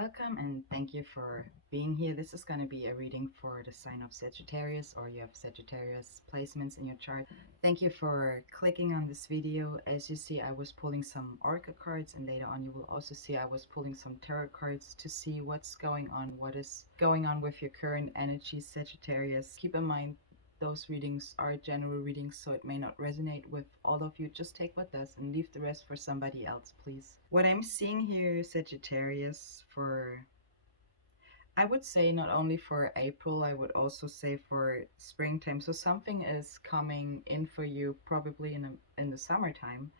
Welcome and thank you for being here. This is going to be a reading for the sign of Sagittarius, or you have Sagittarius placements in your chart. Thank you for clicking on this video. As you see, I was pulling some oracle cards, and later on you will also see I was pulling some tarot cards to see what's going on, what is going on with your current energy, Sagittarius. Keep in mind, those readings are general readings, so it may not resonate with all of you. Just take what does and leave the rest for somebody else, please. What I'm seeing here, Sagittarius, for I would say not only for April, I would also say for springtime. So something is coming in for you probably in the summertime.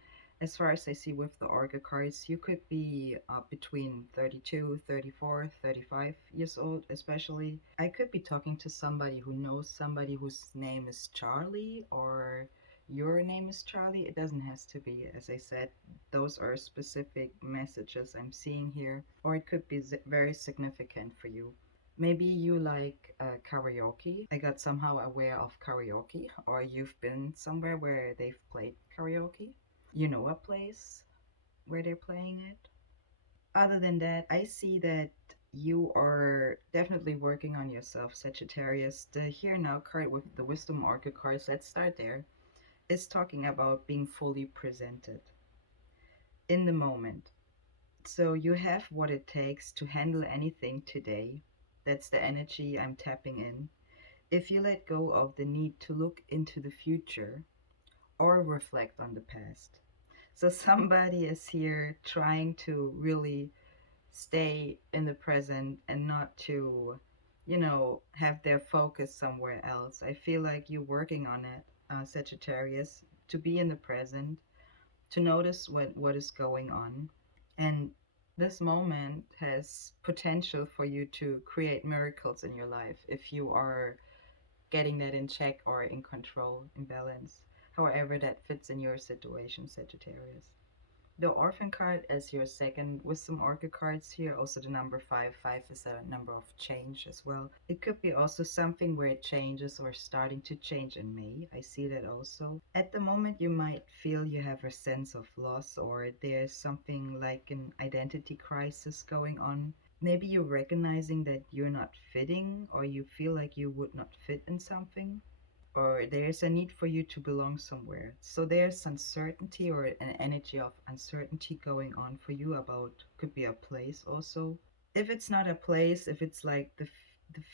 As far as I see with the Oracle cards, you could be between 32, 34, 35 years old, especially. I could be talking to somebody who knows somebody whose name is Charlie, or your name is Charlie. It doesn't have to be, as I said, those are specific messages I'm seeing here, or it could be very significant for you. Maybe you like karaoke. I got somehow aware of karaoke, or you've been somewhere where they've played karaoke. You know a place where they're playing it. Other than that, I see that you are definitely working on yourself, Sagittarius. The Here Now card with the Wisdom Oracle cards, let's start there, is talking about being fully presented in the moment. So you have what it takes to handle anything today. That's the energy I'm tapping in. If you let go of the need to look into the future or reflect on the past. So somebody is here trying to really stay in the present and not to, have their focus somewhere else. I feel like you're working on it, Sagittarius, to be in the present, to notice what is going on. And this moment has potential for you to create miracles in your life if you are getting that in check or in control, in balance, however that fits in your situation, Sagittarius. The Orphan card as your second with some Oracle cards here. Also the number 5. 5 is a number of change as well. It could be also something where it changes or starting to change in May. I see that also. At the moment you might feel you have a sense of loss, or there's something like an identity crisis going on. Maybe you're recognizing that you're not fitting, or you feel like you would not fit in something, or there's a need for you to belong somewhere. So there's uncertainty or an energy of uncertainty going on for you about, could be a place also. If it's not a place, if it's like the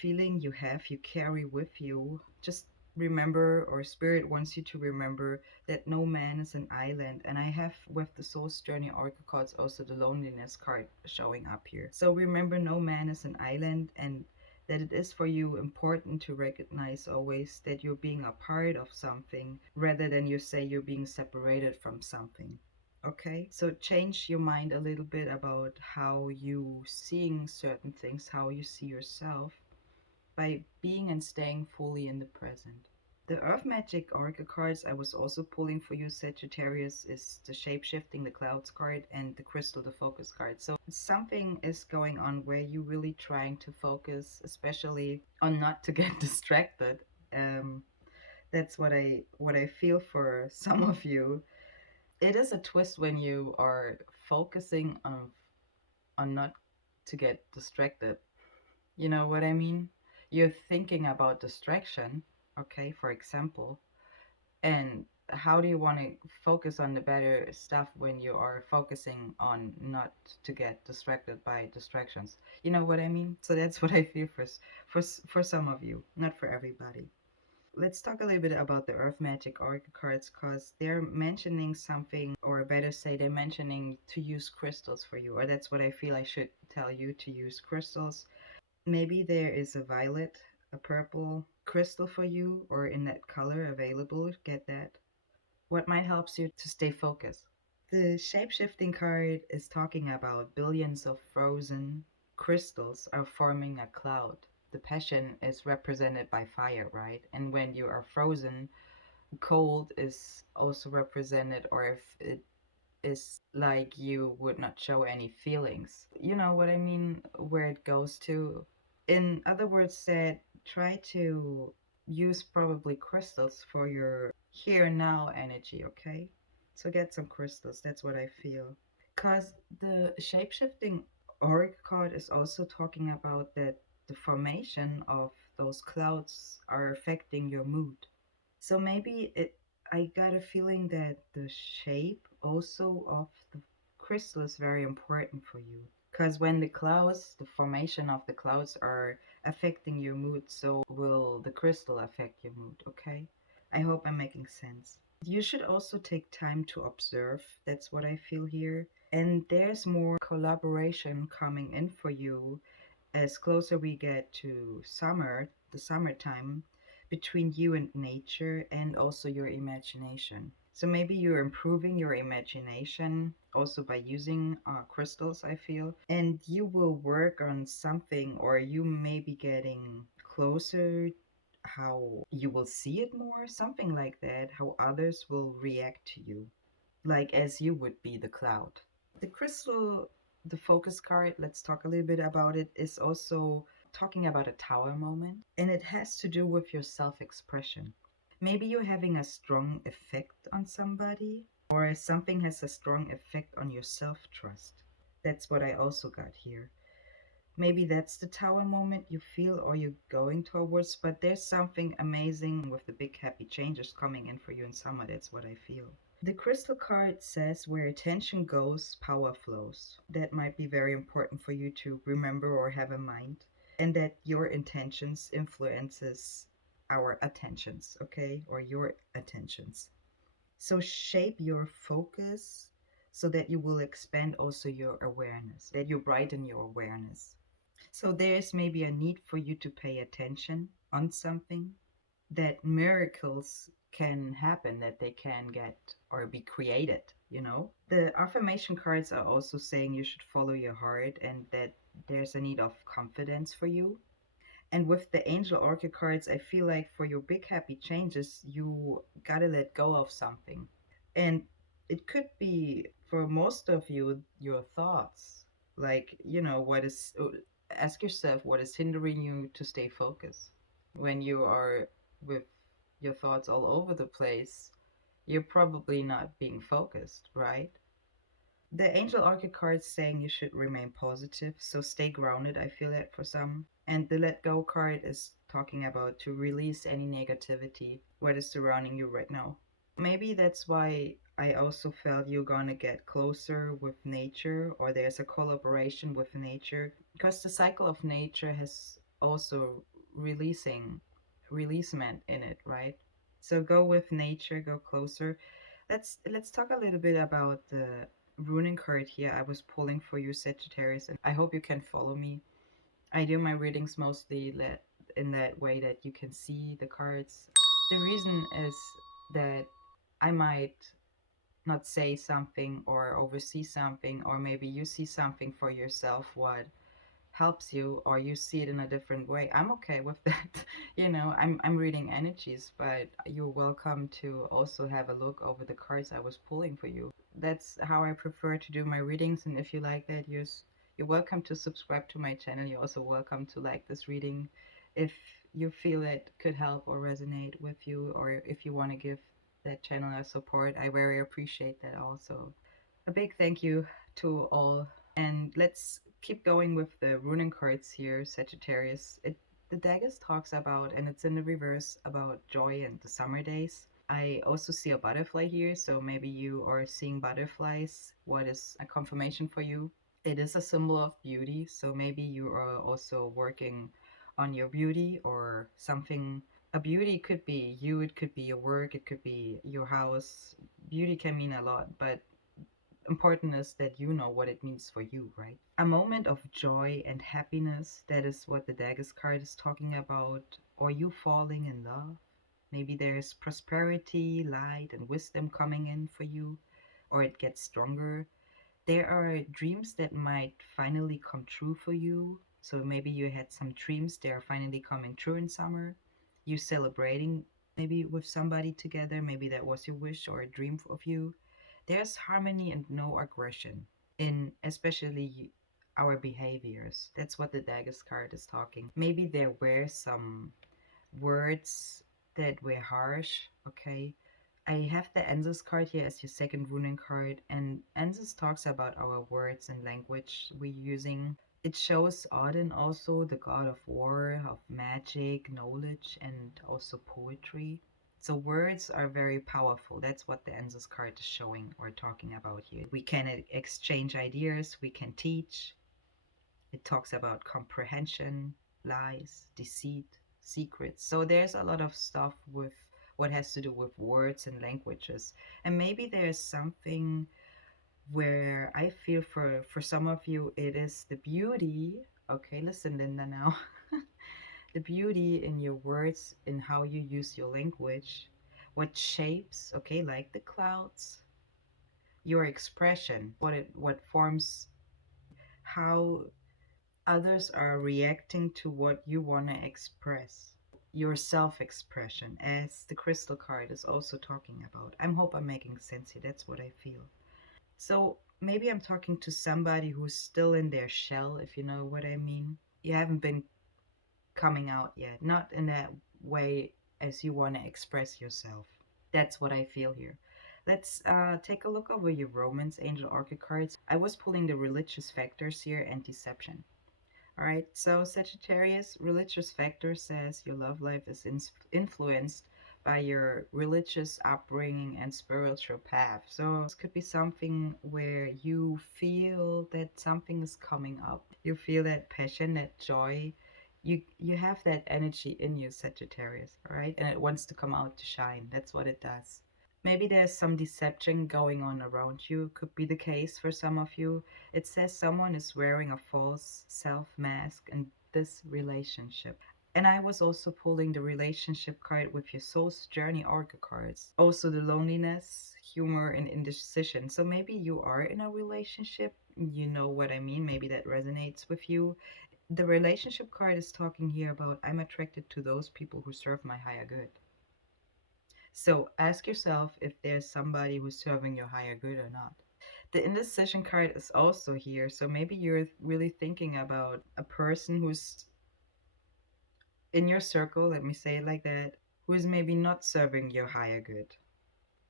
feeling you have, you carry with you, just remember, or spirit wants you to remember, that no man is an island. And I have with the Soul's Journey Oracle cards also the loneliness card showing up here. So remember, no man is an island, and that it is for you important to recognize always that you're being a part of something rather than you say you're being separated from something. Okay, so change your mind a little bit about how you seeing certain things, how you see yourself, by being and staying fully in the present. The Earth Magic Oracle cards I was also pulling for you, Sagittarius, is the Shape-Shifting, the Clouds card, and the Crystal, the Focus card. So something is going on where you're really trying to focus, especially on not to get distracted. Um, that's what I feel for some of you. It is a twist when you are focusing on not to get distracted. You know what I mean? You're thinking about distraction, okay, for example, and how do you want to focus on the better stuff when you are focusing on not to get distracted by distractions? You know what I mean? So that's what I feel for some of you, not for everybody. Let's talk a little bit about the Earth Magic Oracle cards, because they're mentioning something, or better say, they're mentioning to use crystals for you, or that's what I feel I should tell you, to use crystals. Maybe there is a violet, a purple crystal for you, or in that color available. Get that. What might helps you to stay focused? The shape-shifting card is talking about billions of frozen crystals are forming a cloud. The passion is represented by fire, right? And when you are frozen, cold is also represented, or if it is like you would not show any feelings. You know what I mean? Where it goes to. In other words, said, try to use probably crystals for your here and now energy, okay? So get some crystals, that's what I feel. Because the shape-shifting Oracle card is also talking about that the formation of those clouds are affecting your mood. So maybe I got a feeling that the shape also of the crystal is very important for you. Because when the formation of the clouds are affecting your mood, so will the crystal affect your mood, okay? I hope I'm making sense. You should also take time to observe. That's what I feel here. And there's more collaboration coming in for you as closer we get to summer, the summertime, between you and nature and also your imagination. So maybe you're improving your imagination also by using crystals, I feel, and you will work on something, or you may be getting closer how you will see it more, something like that, how others will react to you, like as you would be the cloud. The crystal, the focus card, let's talk a little bit about it, is also talking about a tower moment, and it has to do with your self expression. Maybe you're having a strong effect on somebody, or something has a strong effect on your self trust. That's what I also got here. Maybe that's the tower moment you feel or you're going towards, but there's something amazing with the big happy changes coming in for you in summer. That's what I feel. The crystal card says where attention goes, power flows. That might be very important for you to remember or have in mind. And that your intentions influences our attentions, okay? Or your attentions. So shape your focus so that you will expand also your awareness, that you brighten your awareness. So there's maybe a need for you to pay attention on something, that miracles can happen, that they can get or be created, you know? The affirmation cards are also saying you should follow your heart and that there's a need of confidence for you. And with the angel orchid cards, I feel like for your big happy changes, you gotta let go of something. And it could be for most of you, your thoughts. Like, ask yourself what is hindering you to stay focused. When you are with your thoughts all over the place, you're probably not being focused, right? The angel orchid card is saying you should remain positive, so stay grounded. I feel it for some. And the let go card is talking about to release any negativity what is surrounding you right now. Maybe that's why I also felt you're gonna get closer with nature, or there's a collaboration with nature, because the cycle of nature has also releasing releasement in it, right? So go with nature, go closer. Let's talk a little bit about the runing card here I was pulling for you, Sagittarius, and I hope you can follow me. I do my readings mostly in that way that you can see the cards. The reason is that I might not say something or oversee something, or maybe you see something for yourself what helps you, or you see it in a different way. I'm okay with that. I'm reading energies, but you're welcome to also have a look over the cards I was pulling for you. That's how I prefer to do my readings, and if you like that, you're welcome to subscribe to my channel. You're also welcome to like this reading if you feel it could help or resonate with you, or if you want to give that channel a support. I very appreciate that also. A big thank you to all. And let's keep going with the runing cards here, Sagittarius. The Daggers talks about, and it's in the reverse, about joy and the summer days. I also see a butterfly here, so maybe you are seeing butterflies. What is a confirmation for you? It is a symbol of beauty, so maybe you are also working on your beauty or something. A beauty could be you, it could be your work, it could be your house. Beauty can mean a lot, but important is that you know what it means for you, right? A moment of joy and happiness, that is what the Daggers card is talking about. Or you falling in love. Maybe there's prosperity, light, and wisdom coming in for you, or it gets stronger. There are dreams that might finally come true for you. So maybe you had some dreams, they are finally coming true in summer. You celebrating maybe with somebody together, maybe that was your wish or a dream of you. There's harmony and no aggression in especially our behaviors. That's what the Daggers card is talking. Maybe there were some words that were harsh, okay? I have the Ensis card here as your second runing card, and Ensis talks about our words and language we're using. It shows Odin also, the god of war, of magic, knowledge, and also poetry. So words are very powerful. That's what the Ensis card is showing or talking about here. We can exchange ideas, we can teach. It talks about comprehension, lies, deceit, secrets. So there's a lot of stuff with what has to do with words and languages. And maybe there's something where I feel for some of you it is the beauty. Okay, listen, Linda, now. The beauty in your words, in how you use your language, what shapes, okay, like the clouds, your expression, what forms, how others are reacting to what you want to express. Your self expression, as the crystal card is also talking about. I hope I'm making sense here. That's what I feel. So maybe I'm talking to somebody who's still in their shell, if you know what I mean. You haven't been coming out yet, not in that way as you want to express yourself. That's what I feel here. Let's take a look over your Romance Angel Orchid cards. I was pulling the religious factors here and deception. All right, so Sagittarius, religious factor says your love life is influenced by your religious upbringing and spiritual path. So this could be something where you feel that something is coming up. You feel that passion, that joy. You have that energy in you, Sagittarius, all right? And it wants to come out to shine. That's what it does. Maybe there's some deception going on around you. Could be the case for some of you. It says someone is wearing a false self mask in this relationship. And I was also pulling the relationship card with your soul's journey oracle cards. Also the loneliness, humor, and indecision. So maybe you are in a relationship. You know what I mean. Maybe that resonates with you. The relationship card is talking here about I'm attracted to those people who serve my higher good. So ask yourself if there's somebody who's serving your higher good or not. The indecision card is also here. So maybe you're really thinking about a person who's in your circle, let me say it like that, who is maybe not serving your higher good.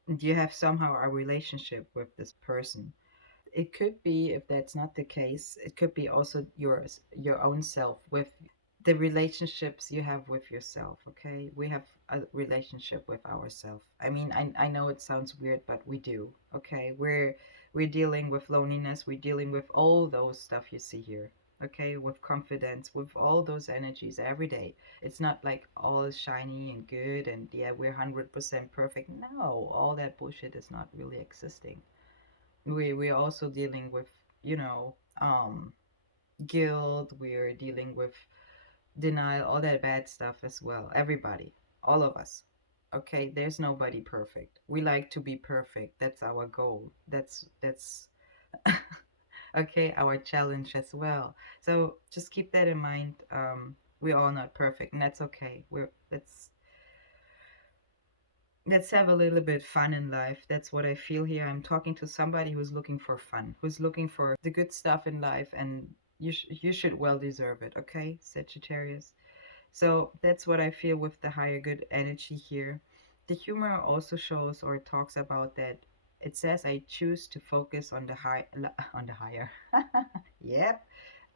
And you have somehow a relationship with this person. It could be, if that's not the case, it could be also your own self with the relationships you have with yourself. Okay, we have a relationship with ourselves. I mean, I know it sounds weird, but we do. Okay, we're dealing with loneliness, we're dealing with all those stuff you see here. Okay, with confidence, with all those energies every day. It's not like all shiny and good and yeah, we're 100% perfect. No, all that bullshit is not really existing. We're also dealing with, you know, guilt, we're dealing with denial, all that bad stuff as well. Everybody, all of us. Okay, there's nobody perfect. We like to be perfect. That's our goal. That's okay, our challenge as well. So just keep that in mind. We're all not perfect, and that's okay. We're let's have a little bit fun in life. That's what I feel here. I'm talking to somebody who's looking for fun, who's looking for the good stuff in life, and you should well deserve it. Okay, Sagittarius. So that's what I feel with the higher good energy here. The humor also shows or talks about that. It says I choose to focus on the on the higher. Yep.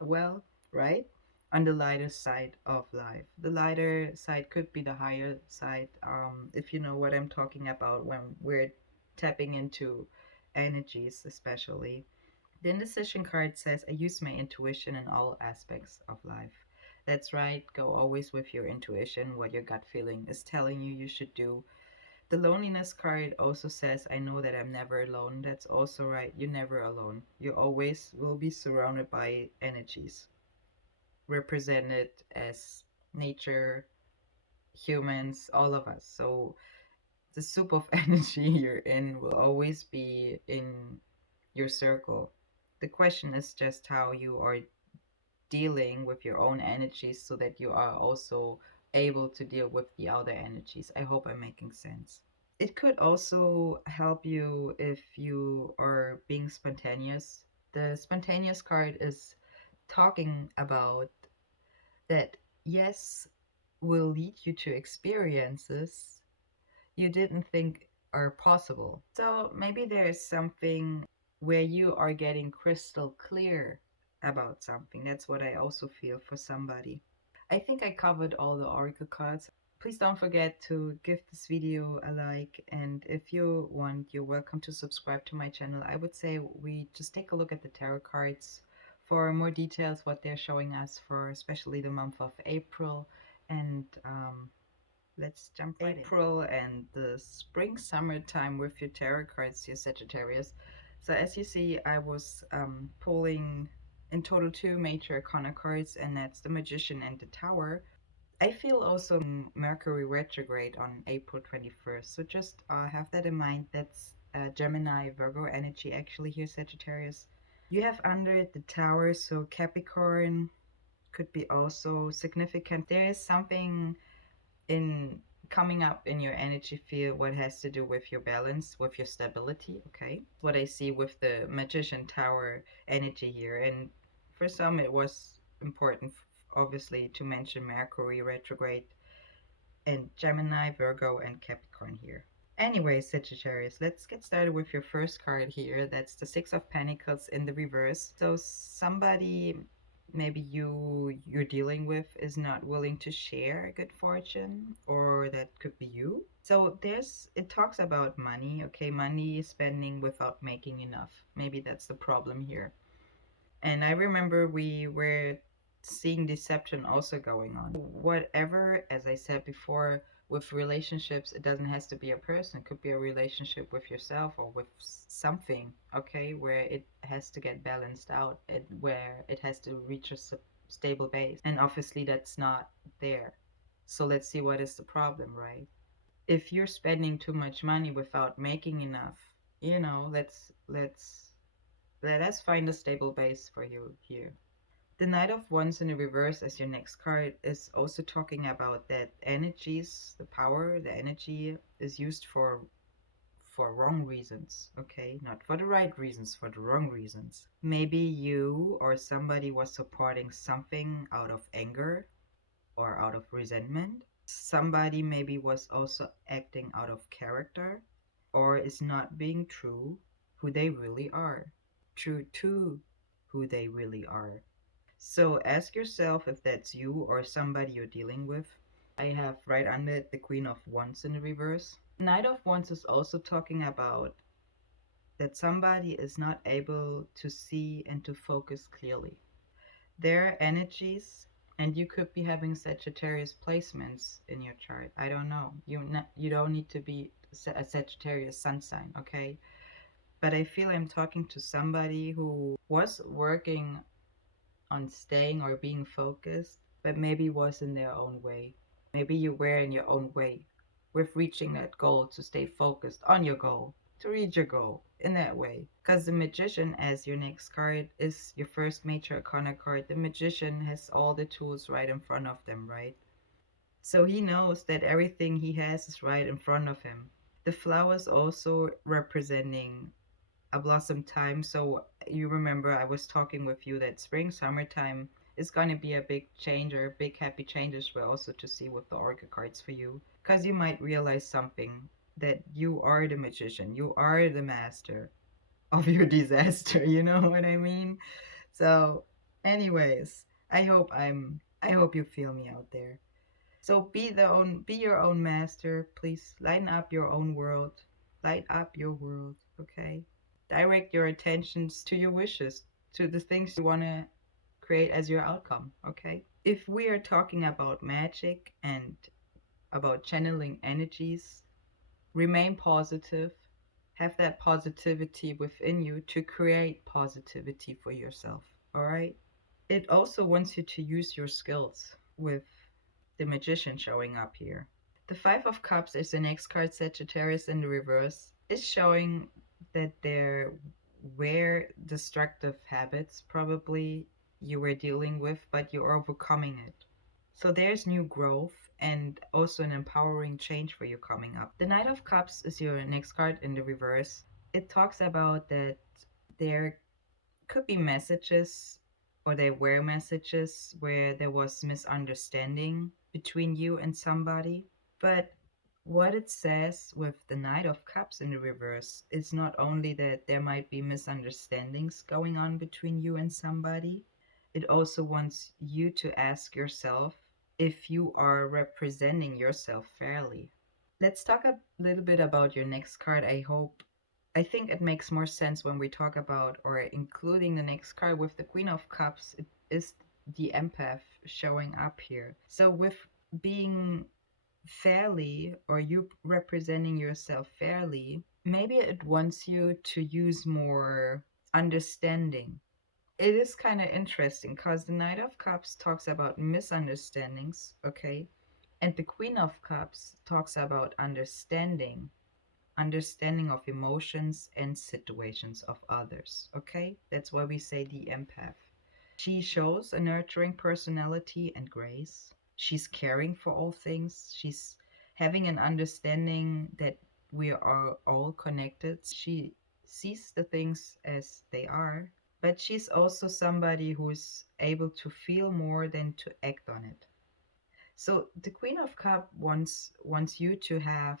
Well, right? On the lighter side of life. The lighter side could be the higher side. If you know what I'm talking about when we're tapping into energies, especially. The indecision card says, I use my intuition in all aspects of life. That's right, go always with your intuition, what your gut feeling is telling you should do. The loneliness card also says, I know that I'm never alone. That's also right, you're never alone. You always will be surrounded by energies, represented as nature, humans, all of us. So the soup of energy you're in will always be in your circle. The question is just how you are dealing with your own energies so that you are also able to deal with the other energies. I hope I'm making sense. It could also help you if you are being spontaneous. The spontaneous card is talking about that, yes, will lead you to experiences you didn't think are possible. So maybe there's something where you are getting crystal clear about something. That's what I also feel for somebody. I think I covered all the oracle cards. Please don't forget to give this video a like, and if you want, you're welcome to subscribe to my channel. I would say we just take a look at the tarot cards for more details, what they're showing us for especially the month of April. And let's jump right in. April and the spring summertime with your tarot cards, your Sagittarius. So as you see, I was pulling in total two major arcana cards, and that's the Magician and the Tower. I feel also Mercury retrograde on April 21st. So just have that in mind. That's Gemini, Virgo energy actually here, Sagittarius. You have under it the Tower, so Capricorn could be also significant. There is something in coming up in your energy field what has to do with your balance, with your stability. Okay, what I see with the Magician Tower energy here. And for some it was important obviously to mention Mercury retrograde and Gemini, Virgo, and Capricorn here. Anyway, Sagittarius, let's get started with your first card here. That's the Six of Pentacles in the reverse. So somebody maybe you're dealing with is not willing to share good fortune, or that could be you. So it talks about money. Okay, money spending without making enough. Maybe that's the problem here. And I remember we were seeing deception also going on. Whatever, as I said before, with relationships, it doesn't have to be a person. It could be a relationship with yourself or with something, okay, where it has to get balanced out, where it has to reach a stable base. And obviously that's not there. So let's see what is the problem, right? If you're spending too much money without making enough, let us find a stable base for you here. The Knight of Wands in the reverse as your next card is also talking about that energies, the power, the energy is used for wrong reasons, okay? Not for the right reasons, for the wrong reasons. Maybe you or somebody was supporting something out of anger or out of resentment. Somebody maybe was also acting out of character or is not being true who they really are. True to who they really are. So ask yourself if that's you or somebody you're dealing with. I have right under it the Queen of Wands in the reverse. Knight of Wands is also talking about that somebody is not able to see and to focus clearly. Their energies, and you could be having Sagittarius placements in your chart. I don't know. You don't need to be a Sagittarius sun sign, okay? But I feel I'm talking to somebody who was working on staying or being focused, but maybe was in their own way. Maybe you were in your own way with reaching that goal to stay focused on your goal, to reach your goal in that way. Because the Magician, as your next card, is your first major arcana card. The Magician has all the tools right in front of them, right? So he knows that everything he has is right in front of him. The flowers also representing a blossom time. So you remember I was talking with you that spring, summertime is going to be a big change, or big happy changes were also to see with the oracle cards for you. Because you might realize something, that you are the magician, you are the master of your disaster, you know what I mean? So anyways, I hope you feel me out there. So be your own master, please. Lighten up your own world. Light up your world, okay? Direct your attentions to your wishes, to the things you want to create as your outcome, okay? If we are talking about magic and about channeling energies, remain positive. Have that positivity within you to create positivity for yourself, all right? It also wants you to use your skills with the Magician showing up here. The Five of Cups is the next card, Sagittarius in the reverse. Is showing that there were destructive habits probably you were dealing with, but you're overcoming it. So there's new growth and also an empowering change for you coming up. The Knight of Cups is your next card in the reverse. It talks about that there could be messages, or there were messages where there was misunderstanding between you and somebody. But What it says with the Knight of Cups in the reverse is not only that there might be misunderstandings going on between you and somebody, it also wants you to ask yourself if you are representing yourself fairly. Let's talk a little bit about your next card. I think it makes more sense when we talk about or including the next card with the Queen of Cups. It is the empath showing up here. So with being fairly, or you representing yourself fairly, maybe it wants you to use more understanding. It is kind of interesting because the Knight of Cups talks about misunderstandings, okay? And the Queen of Cups talks about understanding of emotions and situations of others, okay? That's why we say the empath. She shows a nurturing personality and grace. She's caring for all things. She's having an understanding that we are all connected. She sees the things as they are, but she's also somebody who's able to feel more than to act on it. So the Queen of Cup wants you to have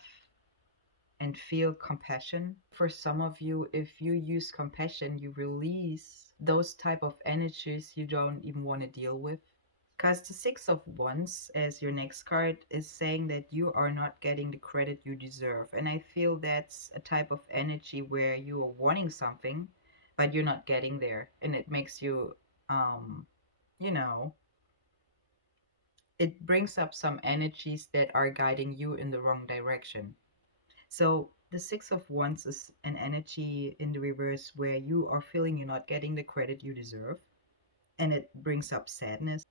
and feel compassion. For some of you, if you use compassion, you release those type of energies you don't even want to deal with. Because the Six of Wands, as your next card, is saying that you are not getting the credit you deserve. And I feel that's a type of energy where you are wanting something, but you're not getting there. And it makes you, you know, it brings up some energies that are guiding you in the wrong direction. So the Six of Wands is an energy in the reverse where you are feeling you're not getting the credit you deserve, and it brings up sadness.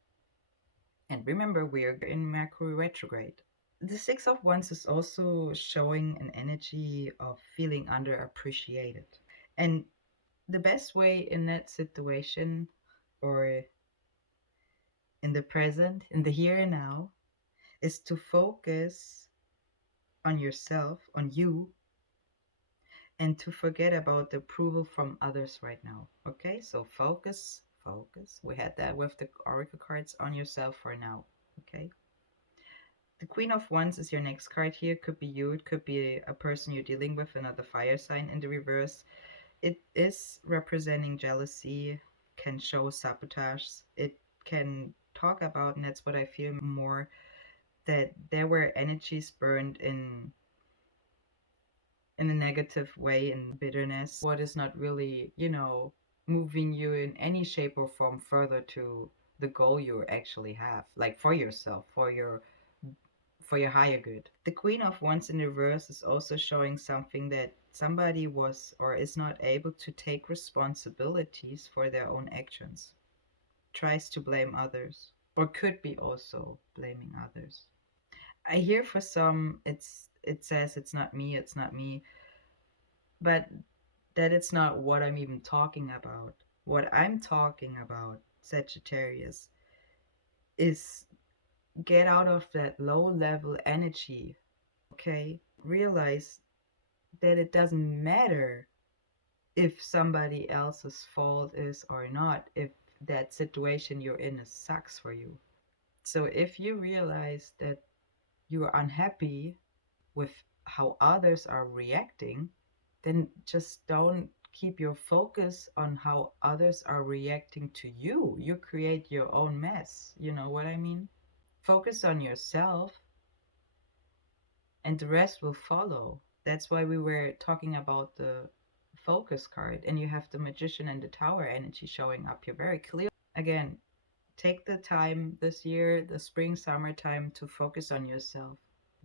And remember, we're in Mercury retrograde. The Six of Wands is also showing an energy of feeling underappreciated. And the best way in that situation, or in the present, in the here and now, is to focus on yourself, on you, and to forget about the approval from others right now. Okay, so focus, focus. We had that with the oracle cards, on yourself for now. Okay, the Queen of Wands is your next card here. Could be you, it could be a person you're dealing with, another fire sign in the reverse. It is representing jealousy, can show sabotage. It can talk about, and that's what I feel more, that there were energies burned in a negative way, in bitterness, what is not really, moving you in any shape or form further to the goal you actually have, like for yourself, for your higher good. The Queen of Wands in reverse is also showing something that somebody was or is not able to take responsibilities for their own actions, tries to blame others, or could be also blaming others. I hear for some it says it's not me, but that it's not what I'm even talking about. What I'm talking about, Sagittarius, is get out of that low level energy, okay? Realize that it doesn't matter if somebody else's fault is or not, if that situation you're in sucks for you. So if you realize that you are unhappy with how others are reacting, then just don't keep your focus on how others are reacting to you. You create your own mess. You know what I mean? Focus on yourself and the rest will follow. That's why we were talking about the focus card, and you have the Magician and the Tower energy showing up here very clear. Again, take the time this year, the spring, summertime, to focus on yourself.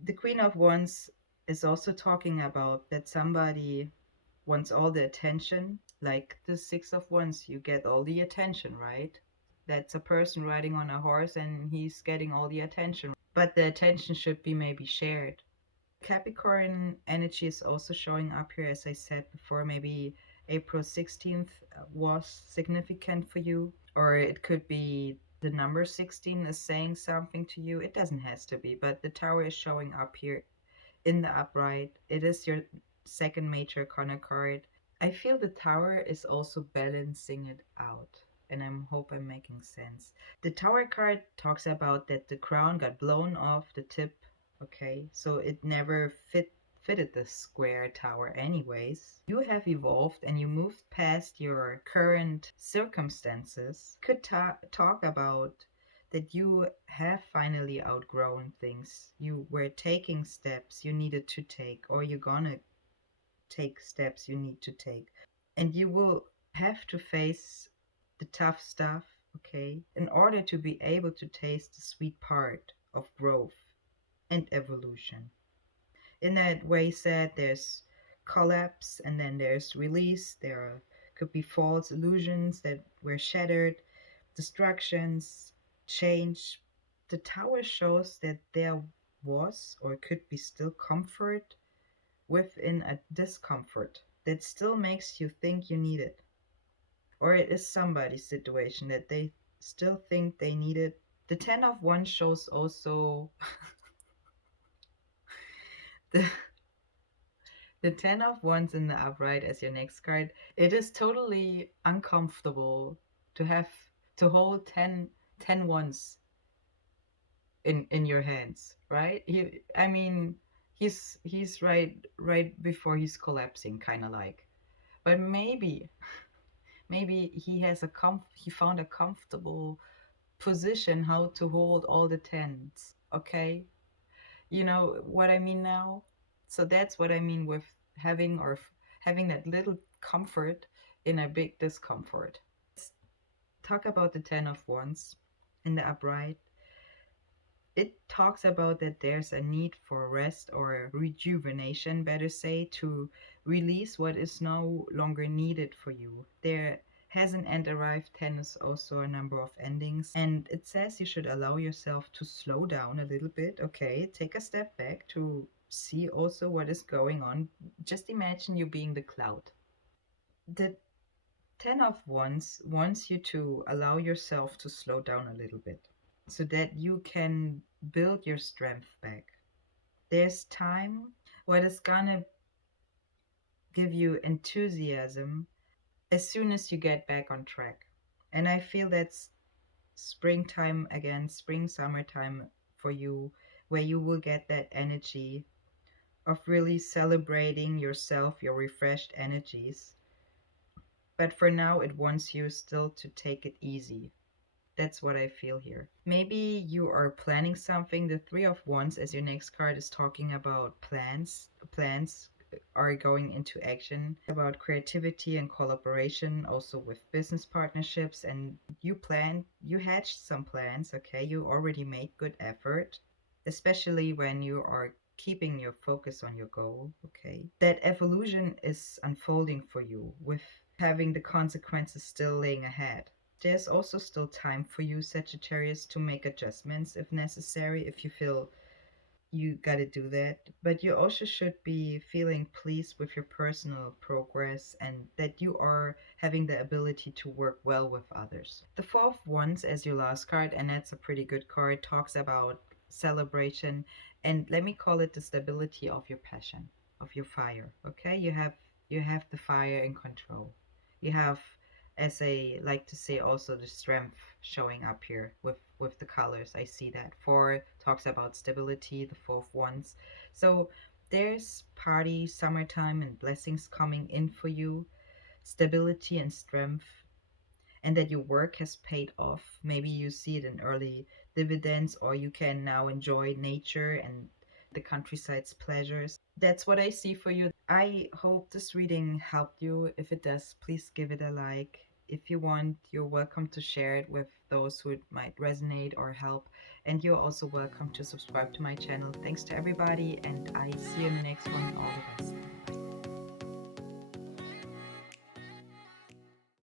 The Queen of Wands is also talking about that somebody wants all the attention. Like the Six of Wands, you get all the attention, right? That's a person riding on a horse and he's getting all the attention. But the attention should be maybe shared. Capricorn energy is also showing up here, as I said before. Maybe April 16th was significant for you, or it could be the number 16 is saying something to you. It doesn't have to be, but the Tower is showing up here in the upright. It is your second major corner card. I feel the Tower is also balancing it out, and I hope I'm making sense. The Tower card talks about that the crown got blown off the tip Okay, so it never fitted the square tower anyways. You have evolved and you moved past your current circumstances. Could talk about that you have finally outgrown things. You were taking steps you needed to take, or you're gonna take steps you need to take. And you will have to face the tough stuff, okay, in order to be able to taste the sweet part of growth and evolution. In that way said, there's collapse and then there's release. There could be false illusions that were shattered, distractions, change. The tower shows that there was or could be still comfort within a discomfort that still makes you think you need it. Or it is somebody's situation that they still think they need it. The Ten of Wands shows also the the Ten of Wands in the upright as your next card. It is totally uncomfortable to have to hold 10 wands in your hands, right? I mean, he's right before he's collapsing, kind of like. But maybe he found a comfortable position how to hold all the tens. Okay, you know what I mean now. So that's what I mean with having that little comfort in a big discomfort. Let's talk about the Ten of Wands in the upright. It talks about that there's a need for rest or rejuvenation, better say, to release what is no longer needed for you. There has an end arrived. 10 is also a number of endings, and it says you should allow yourself to slow down a little bit. Okay, take a step back to see also what is going on. Just imagine you being the cloud. The 10 of Wands wants you to allow yourself to slow down a little bit so that you can build your strength back. There's time what is gonna give you enthusiasm as soon as you get back on track. And I feel that's springtime again, spring, summertime for you, where you will get that energy of really celebrating yourself, your refreshed energies. But for now, it wants you still to take it easy. That's what I feel here. Maybe you are planning something. The Three of Wands as your next card is talking about plans. Plans are going into action, about creativity and collaboration, also with business partnerships. And you hatched some plans, okay? You already made good effort, especially when you are keeping your focus on your goal, okay? That evolution is unfolding for you with having the consequences still laying ahead. There's also still time for you, Sagittarius, to make adjustments if necessary, if you feel you gotta do that. But you also should be feeling pleased with your personal progress and that you are having the ability to work well with others. The Four of Wands as your last card, and that's a pretty good card, talks about celebration, and let me call it the stability of your passion, of your fire. Okay, you have the fire in control. You have, as I like to say, also the strength showing up here with the colors. I see that. Four talks about stability, the Four of Wands. So there's party, summertime, and blessings coming in for you, stability and strength, and that your work has paid off. Maybe you see it in early dividends, or you can now enjoy nature and the countryside's pleasures. That's what I see for you. I hope this reading helped you. If it does, please give it a like. If you want, you're welcome to share it with those who it might resonate or help. And you're also welcome to subscribe to my channel. Thanks to everybody, and I see you in the next one. All the best.